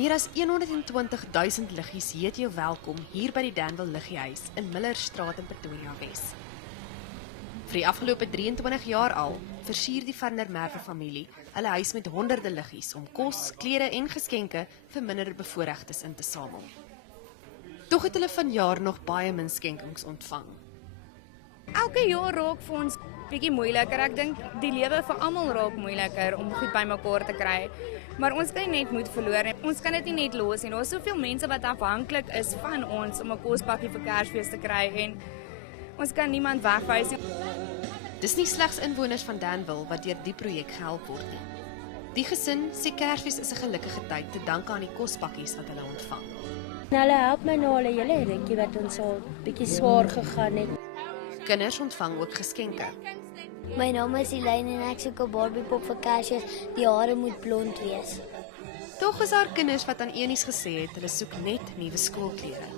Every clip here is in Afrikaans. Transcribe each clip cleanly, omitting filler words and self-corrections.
Meer as 120.000 liggies heet jou welkom hier by die Danville Liggiehuis in Millerstraat in Pretoria Wes. Vir die afgelope 23 jaar al versier die Van der Merwe familie hulle huis met honderde liggies om kos, klere en geskenke vir minder bevoorregtes in te samel. Tog het hulle vanjaar nog baie min skenkings ontvang. Elke jaar raak vir ons bietjie moeiliker. Ek dink die lewe vir almal raak moeiliker om goed bymekaar te kry. Maar ons kan nie net moed verloor nie. Ons kan dit nie net los nie. Daar is soveel mense wat afhanklik is van ons om 'n kospakkie vir Kersfees te kry en ons kan niemand wegwys nie. Dis nie slegs inwoners van Danville wat deur die projek gehelp word nie. Die gesin sê Kersfees is 'n gelukkige tyd te danke aan die kospakkies wat hulle ontvang. Hulle help my nou al 'n hele rukkie wat ons al bietjie swaar gegaan het. Kinders ontvang ook geskenke. My naam is Elaine en ek soek 'n Barbiepop vir Kersfees. Die hare moet blond wees. Tog is daar kinders wat aan Enies gesê het hulle soek net nuwe skoolklere.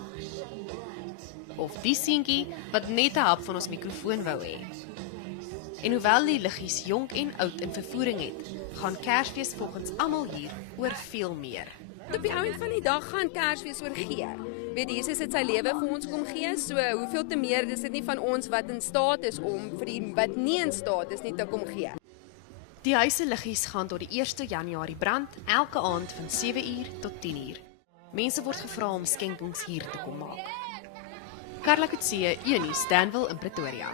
Of die seentjie wat net 'n hap van ons mikrofoon wou hê. En hoewel die liggies jonk en oud in vervoering het, gaan Kersfees volgens almal hier oor veel meer. Op die einde van die dag gaan Kersfees oor gee. Weet Jesus het sy lewe vir ons kom gee, so hoeveel te meer is dit nie van ons wat in staat is om vir die wat nie in staat is nie te kom gee. Die huise liggies gaan tot die 1 Januarie brand, elke aand van 7 uur tot 10 uur. Mense word gevra om skenkings hier te kom maak. Karla Kutse, Enies, Danville in Pretoria.